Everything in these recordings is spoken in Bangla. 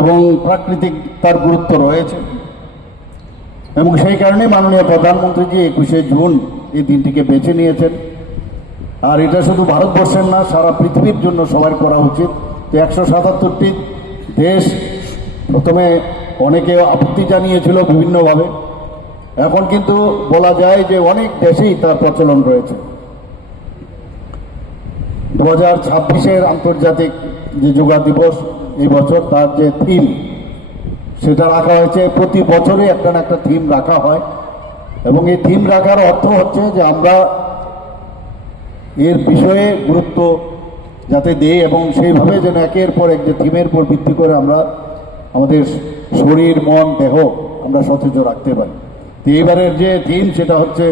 এবং প্রাকৃতিক তার গুরুত্ব রয়েছে এবং সেই কারণে মাননীয় প্রধানমন্ত্রীজি 21শে জুন এই দিনটিকে বেছে নিয়েছেন। আর এটা শুধু ভারতবর্ষের না, সারা পৃথিবীর জন্য সবার করা উচিত। তো 177টি দেশ প্রথমে অনেকে আপত্তি জানিয়েছিল বিভিন্নভাবে, এখন কিন্তু বলা যায় যে অনেক দেশেই তার প্রচলন রয়েছে। 2026-এর আন্তর্জাতিক যে যোগা দিবস এই বছর, তার যে থিম সেটা রাখা হয়েছে। প্রতি বছরই একটা না একটা থিম রাখা হয় এবং এই থিম রাখার অর্থ হচ্ছে যে আমরা এর বিষয়ে গুরুত্ব যাতে দেই এবং সেইভাবে যেন একের পর এক যে থিমের উপর ভিত্তি করে আমরা আমাদের শরীর, মন, দেহ আমরা সতেজ রাখতে পারি। তো এইবারের যে থিম সেটা হচ্ছে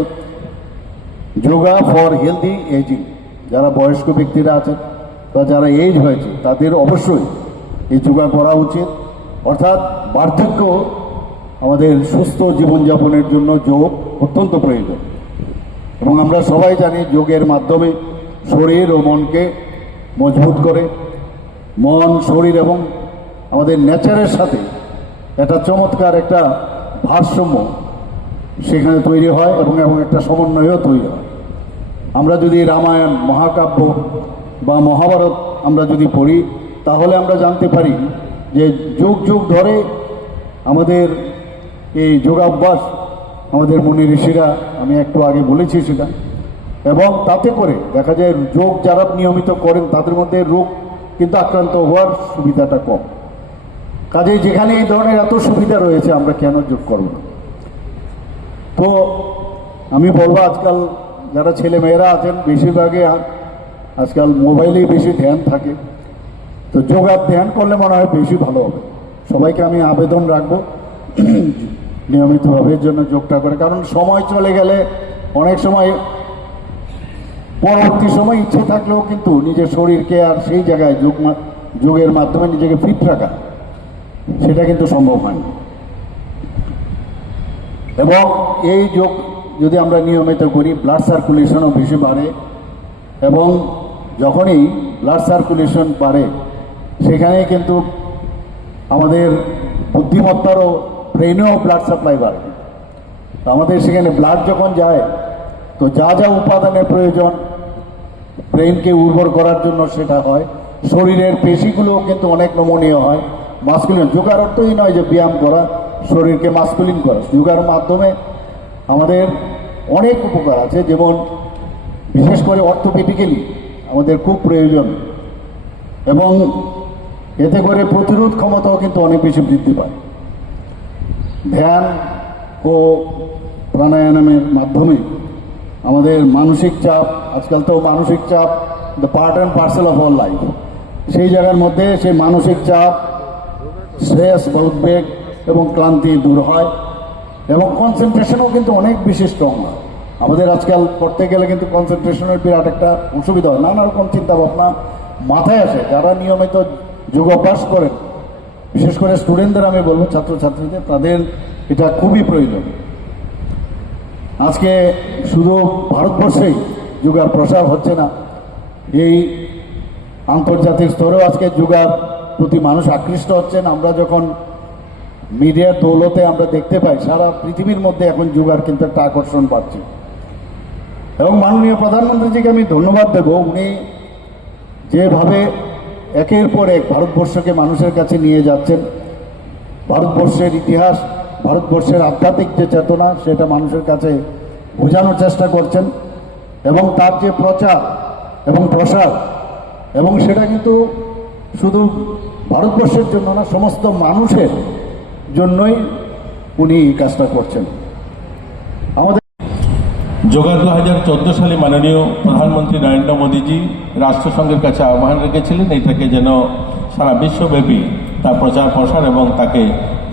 যোগা ফর হেলদি এজিং। যারা বয়স্ক ব্যক্তিরা আছেন বা যারা এজ হয়েছে তাদের অবশ্যই এই যোগা করা উচিত। অর্থাৎ বার্ধক্য আমাদের সুস্থ জীবনযাপনের জন্য যোগ অত্যন্ত প্রয়োজন এবং আমরা সবাই জানি যোগের মাধ্যমে শরীর ও মনকে মজবুত করে, মন, শরীর এবং আমাদের নেচারের সাথে একটা চমৎকার একটা ভারসাম্য সেখানে তৈরি হয় এবং একটা সমন্বয়ও তৈরি হয়। আমরা যদি রামায়ণ, মহাকাব্য বা মহাভারত আমরা যদি পড়ি তাহলে আমরা জানতে পারি যে যুগ যুগ ধরে আমাদের এই যোগাভ্যাস আমাদের মুনি ঋষিরা, আমি একটু আগে বলেছি সেটা, এবং তাতে করে দেখা যায় যোগ যারা নিয়মিত করেন তাদের মধ্যে রোগ কিন্তু আক্রান্ত হওয়ার সুবিধাটা কম। কাজেই যেখানে এই ধরনের এত সুবিধা রয়েছে আমরা কেন যোগ করব না? তো আমি বলবো আজকাল যারা ছেলে মেয়েরা আছেন বেশিরভাগই আজকাল মোবাইলেই বেশি ধ্যান থাকে, তো যোগার ধ্যান করলে মনে হয় বেশি ভালো হবে। সবাইকে আমি আবেদন রাখবো নিয়মিতভাবে জন্য যোগটা করে, কারণ সময় চলে গেলে অনেক সময় পরবর্তী সময় ইচ্ছে থাকলেও কিন্তু নিজের শরীরকে আর সেই জায়গায় যোগের মাধ্যমে নিজেকে ফিট রাখা সেটা কিন্তু সম্ভব হয় না। এবং এই যোগ যদি আমরা নিয়মিত করি ব্লাড সার্কুলেশনও বেশি বাড়ে এবং যখনই ব্লাড সার্কুলেশন বাড়ে সেখানে কিন্তু আমাদের বুদ্ধিমত্তারও ব্রেনেও ব্লাড সাপ্লাই বাড়ে। তো আমাদের সেখানে ব্লাড যখন যায় তো যা যা উপাদানের প্রয়োজন ব্রেনকে উর্বর করার জন্য সেটা হয়। শরীরের পেশিগুলোও কিন্তু অনেক নমনীয় হয়, মাস্কুলিন। যোগার অর্থই নয় যে ব্যায়াম করা, শরীরকে মাস্কুলিন করা। যোগার মাধ্যমে আমাদের অনেক উপকার আছে, যেমন বিশেষ করে অর্থোপেডিক্যালি আমাদের খুব প্রয়োজন এবং এতে করে প্রতিরোধ ক্ষমতাও কিন্তু অনেক বেশি বৃদ্ধি পায়। ধ্যান ও প্রাণায়ামের মাধ্যমে আমাদের মানসিক চাপ, আজকাল তো মানসিক চাপ the part and parcel of our life, সেই জায়গার মধ্যে সেই মানসিক চাপ, স্ট্রেস বা উদ্বেগ এবং ক্লান্তি দূর হয় এবং কনসেন্ট্রেশনও কিন্তু অনেক বেশি স্ট্রং হয়। আমাদের আজকাল পড়তে গেলে কিন্তু কনসেন্ট্রেশনের বিরাট একটা অসুবিধা হয়, নানা রকম চিন্তাভাবনা মাথায় আসে। যারা নিয়মিত যোগাভ্যাস করেন, বিশেষ করে স্টুডেন্টদের আমি বলবো, ছাত্রছাত্রীদের, তাদের এটা খুবই প্রয়োজন। আজকে শুধু ভারতবর্ষেই যোগার প্রসার হচ্ছে না, এই আন্তর্জাতিক স্তরেও আজকে যোগার প্রতি মানুষ আকৃষ্ট হচ্ছেন। আমরা যখন মিডিয়ার দৌলতে আমরা দেখতে পাই সারা পৃথিবীর মধ্যে এখন যোগার কিন্তু একটা আকর্ষণ পাচ্ছে এবং মাননীয় প্রধানমন্ত্রীজিকে আমি ধন্যবাদ দেব। উনি যেভাবে একের পর এক ভারতবর্ষকে মানুষের কাছে নিয়ে যাচ্ছেন, ভারতবর্ষের ইতিহাস, ভারতবর্ষের আধ্যাত্মিক যে চেতনা সেটা মানুষের কাছে বোঝানোর চেষ্টা করছেন এবং তার যে প্রচার এবং প্রসার, এবং সেটা কিন্তু শুধু ভারতবর্ষের জন্য না, সমস্ত মানুষের জন্যই উনি এই কাজটা করছেন। আমাদের যোগা 2014 সালে মাননীয় প্রধানমন্ত্রী নরেন্দ্র মোদীজি রাষ্ট্রসংঘের কাছে আহ্বান রেখেছিলেন এটাকে যেন সারা বিশ্বব্যাপী তার প্রচার প্রসার এবং তাকে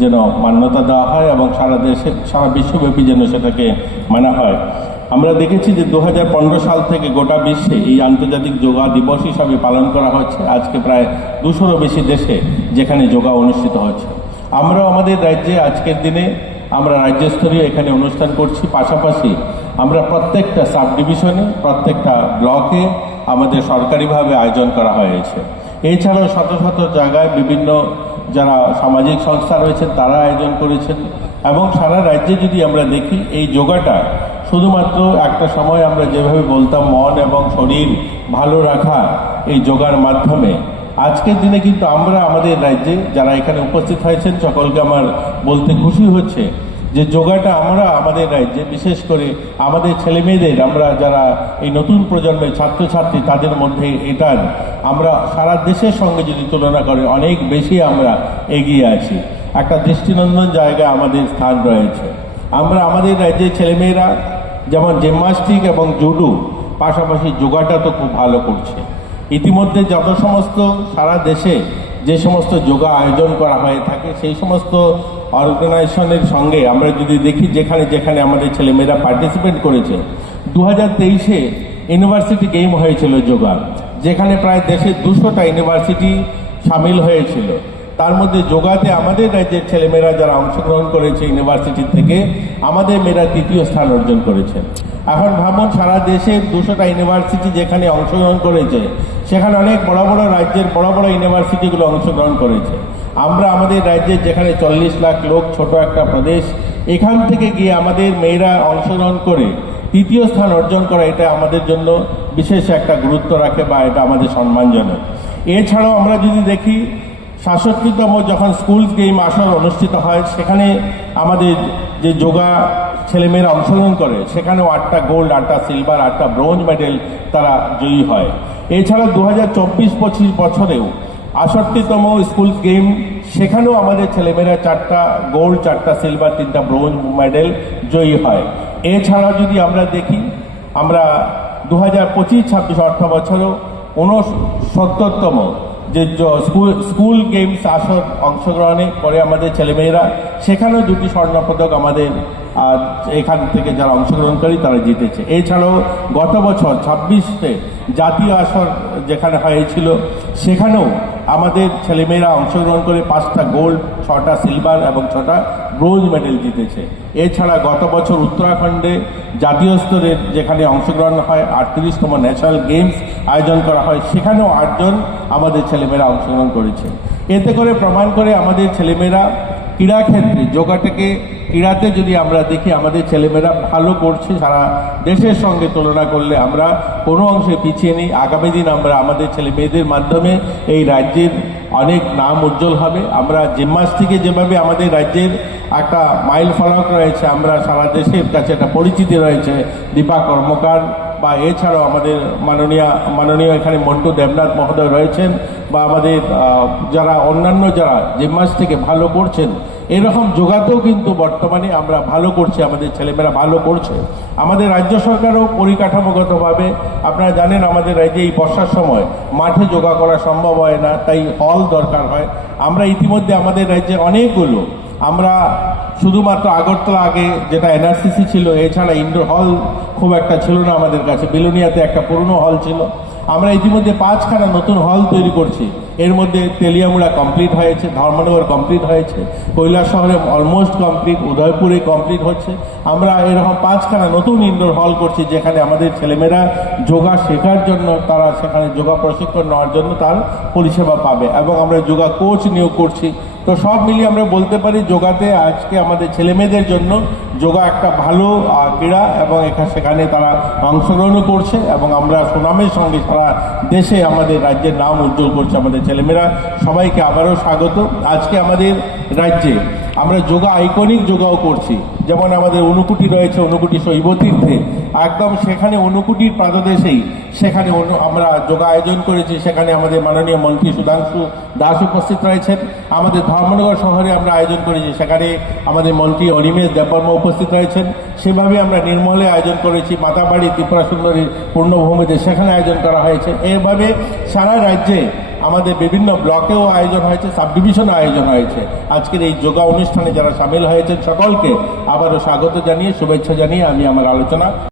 যেন মান্যতা দেওয়া হয় এবং সারা বিশ্বব্যাপী যেন সেটাকে মানা হয়। আমরা দেখেছি যে 2015 সাল থেকে গোটা বিশ্বে এই আন্তর্জাতিক যোগা দিবস হিসাবে পালন করা হচ্ছে। আজকে প্রায় 200-রও বেশি দেশে যেখানে যোগা অনুষ্ঠিত হচ্ছে। আমরাও আমাদের রাজ্যে আজকের দিনে আমরা রাজ্যস্তরীয় এখানে অনুষ্ঠান করছি, পাশাপাশি আমরা প্রত্যেকটা সাব ডিভিশনে, প্রত্যেকটা ব্লকে আমাদের সরকারিভাবে আয়োজন করা হয়েছে এছাড়াও শত শত জায়গায় বিভিন্ন যারা সামাজিক সংস্থা রয়েছেন তারা আয়োজন করেছেন। এবং সারা রাজ্যে যদি আমরা দেখি এই যোগাটা শুধুমাত্র একটা সময় আমরা যেভাবে বলতাম মন এবং শরীর ভালো রাখা এই যোগার মাধ্যমে, আজকের দিনে কিন্তু আমরা আমাদের রাজ্যে যারা এখানে উপস্থিত হয়েছেন সকলকে আমার বলতে খুশি হচ্ছে যে যোগাটা আমরা আমাদের রাজ্যে বিশেষ করে আমাদের ছেলেমেয়েদের, আমরা যারা এই নতুন প্রজন্মের ছাত্রছাত্রী তাদের মধ্যে এটার আমরা সারা দেশের সঙ্গে যদি তুলনা করে অনেক বেশি আমরা এগিয়ে আছি। একটা দৃষ্টিনন্দন জায়গায় আমাদের স্থান রয়েছে। আমরা আমাদের রাজ্যের ছেলেমেয়েরা যেমন জিমন্যাস্টিক এবং জুডো, পাশাপাশি যোগাটা তো খুব ভালো করছে। ইতিমধ্যে যত সমস্ত সারা দেশে যে সমস্ত যোগা আয়োজন করা হয়ে থাকে সেই সমস্ত অর্গানাইজেশনের সঙ্গে আমরা যদি দেখি যেখানে যেখানে আমাদের ছেলেমেয়েরা পার্টিসিপেট করেছে, 2023-এ ইউনিভার্সিটি গেম হয়েছিল যোগা, যেখানে প্রায় দেশের 200টা ইউনিভার্সিটি সামিল হয়েছিল। তার মধ্যে যোগাতে আমাদের রাজ্যের ছেলেমেয়েরা যারা অংশগ্রহণ করেছে ইউনিভার্সিটি থেকে, আমাদের মেয়েরা 3য় স্থান অর্জন করেছে। এখন ভাবুন সারা দেশের 200টা ইউনিভার্সিটি যেখানে অংশগ্রহণ করেছে, সেখানে অনেক বড় বড় রাজ্যের বড় বড় ইউনিভার্সিটিগুলো অংশগ্রহণ করেছে। আমরা আমাদের রাজ্যের যেখানে 40 লাখ লোক, ছোট একটা প্রদেশ, এখান থেকে গিয়ে আমাদের মেয়েরা অংশগ্রহণ করে 3য় স্থান অর্জন করা, এটা আমাদের জন্য বিশেষ একটা গুরুত্ব রাখে বা এটা আমাদের সম্মানজনক। এছাড়াও আমরা যদি দেখি 66তম যখন স্কুল গেম আসর অনুষ্ঠিত হয়, সেখানে আমাদের যে যোগা ছেলেমেয়েরা অংশগ্রহণ করে সেখানেও 8টা গোল্ড, 8টা সিলভার, 8টা ব্রোঞ্জ মেডেল তারা জয়ী হয়। এছাড়া 2024-25 বছরেও 68তম স্কুল গেম, সেখানেও আমাদের ছেলেমেয়েরা 4টা গোল্ড, 4টা সিলভার, 3টা ব্রোঞ্জ মেডেল জয়ী হয়। এছাড়াও যদি আমরা দেখি, আমরা 2025-26 অর্থ বছরও 69তম যে স্কুল গেমস আসর অংশগ্রহণে করে আমাদের ছেলেমেয়েরা, সেখানেও 2টি স্বর্ণপদক আমাদের এখান থেকে যারা অংশগ্রহণকারী তারা জিতেছে। এছাড়াও গত বছর 26-এ জাতীয় আসর যেখানে হয়েছিল, সেখানেও আমাদের ছেলেমেয়েরা অংশগ্রহণ করে 5টা গোল্ড, 6টা সিলভার এবং 6টা ব্রোঞ্জ মেডেল জিতেছে। এছাড়া গত বছর উত্তরাখণ্ডে জাতীয় স্তরের যেখানে অংশগ্রহণ হয়, 38তম ন্যাশনাল গেমস আয়োজন করা হয়, সেখানেও 8 জন আমাদের ছেলেমেয়েরা অংশগ্রহণ করেছে। এতে করে প্রমাণ করে আমাদের ছেলেমেয়েরা ক্রীড়াক্ষেত্রে, যোগাটাকে ক্রীড়াতে যদি আমরা দেখি আমাদের ছেলেমেয়েরা ভালো করছে। সারা দেশের সঙ্গে তুলনা করলে আমরা কোনো অংশে পিছিয়ে নেই। আগামী দিন আমরা আমাদের ছেলেমেয়েদের মাধ্যমে এই রাজ্যের অনেক নাম উজ্জ্বল হবে। আমরা জিমন্যাস্টিকে যেভাবে আমাদের রাজ্যের একটা মাইল ফলক রয়েছে, আমরা সারা দেশের কাছে একটা পরিচিতি রয়েছে, দীপা কর্মকার বা এছাড়াও আমাদের মাননীয় এখানে মন্টু দেবনাথ মহোদয় রয়েছেন, বা আমাদের যারা অন্যান্য যারা জিমন্যাস্টিকে ভালো করছেন, এরকম যোগাতেও কিন্তু বর্তমানে আমরা ভালো করছি, আমাদের ছেলেমেয়েরা ভালো করছে। আমাদের রাজ্য সরকারও পরিকাঠামোগতভাবে, আপনারা জানেন আমাদের রাজ্যে এই বর্ষার সময় মাঠে যোগা করা সম্ভব হয় না, তাই হল দরকার হয়। আমরা ইতিমধ্যে আমাদের রাজ্যে অনেকগুলো, আমরা শুধুমাত্র আগরতলা আগে যেটা এনআরসিসি ছিল, এছাড়া ইনডোর হল খুব একটা ছিল না আমাদের কাছে। বিলুনিয়াতে একটা পুরনো হল ছিল, আমরা ইতিমধ্যে 5খানা নতুন হল তৈরি করছি। এর মধ্যে তেলিয়ামুড়া কমপ্লিট হয়েছে, ধর্মনগর কমপ্লিট হয়েছে, কৈলাসহরে অলমোস্ট কমপ্লিট, উদয়পুরে কমপ্লিট হচ্ছে। আমরা এরকম 5খানা নতুন ইনডোর হল করছি, যেখানে আমাদের ছেলেমেয়েরা যোগা শেখার জন্য, তারা সেখানে যোগা প্রশিক্ষণ নেওয়ার জন্য তার পরিষেবা পাবে, এবং আমরা যোগা কোচ নিয়োগ করছি। তো সব মিলিয়ে আমরা বলতে পারি যোগাতে আজকে আমাদের ছেলেমেয়েদের জন্য যোগা একটা ভালো ক্রীড়া, এবং সেখানে তারা অংশগ্রহণও করছে, এবং আমরা সুনামের সঙ্গে সারা দেশে আমাদের রাজ্যের নাম উজ্জ্বল করছে আমাদের ছেলেমেয়েরা। সবাইকে আবারও স্বাগত। আজকে আমাদের রাজ্যে আমরা যোগা আইকনিক যোগাও করছি, যেমন আমাদের ঊনকোটি রয়েছে, ঊনকোটি শৈবতীর্থে একদম সেখানে ঊনকোটির পাদদেশেই সেখানে আমরা যোগা আয়োজন করেছি। সেখানে আমাদের মাননীয় মন্ত্রী সুধাংশু দাস উপস্থিত রয়েছেন। আমাদের ধর্মনগর শহরে আমরা আয়োজন করেছি, সেখানে আমাদের মন্ত্রী অনিমেষ দেববর্মা উপস্থিত রয়েছেন। সেভাবে আমরা নির্মলে আয়োজন করেছি, মাতাবাড়ি ত্রিপুরা সুন্দরী পূর্ণভূমিতে সেখানে আয়োজন করা হয়েছে। এভাবে সারা রাজ্যে আমাদের বিভিন্ন ব্লকেও আয়োজন হয়েছে, সাব ডিভিশনও আয়োজন হয়েছে। আজকের এই যোগা অনুষ্ঠানে যারা সামিল হয়েছেন সকলকে আবারও স্বাগত জানিয়ে, শুভেচ্ছা জানিয়ে আমি আমার আলোচনা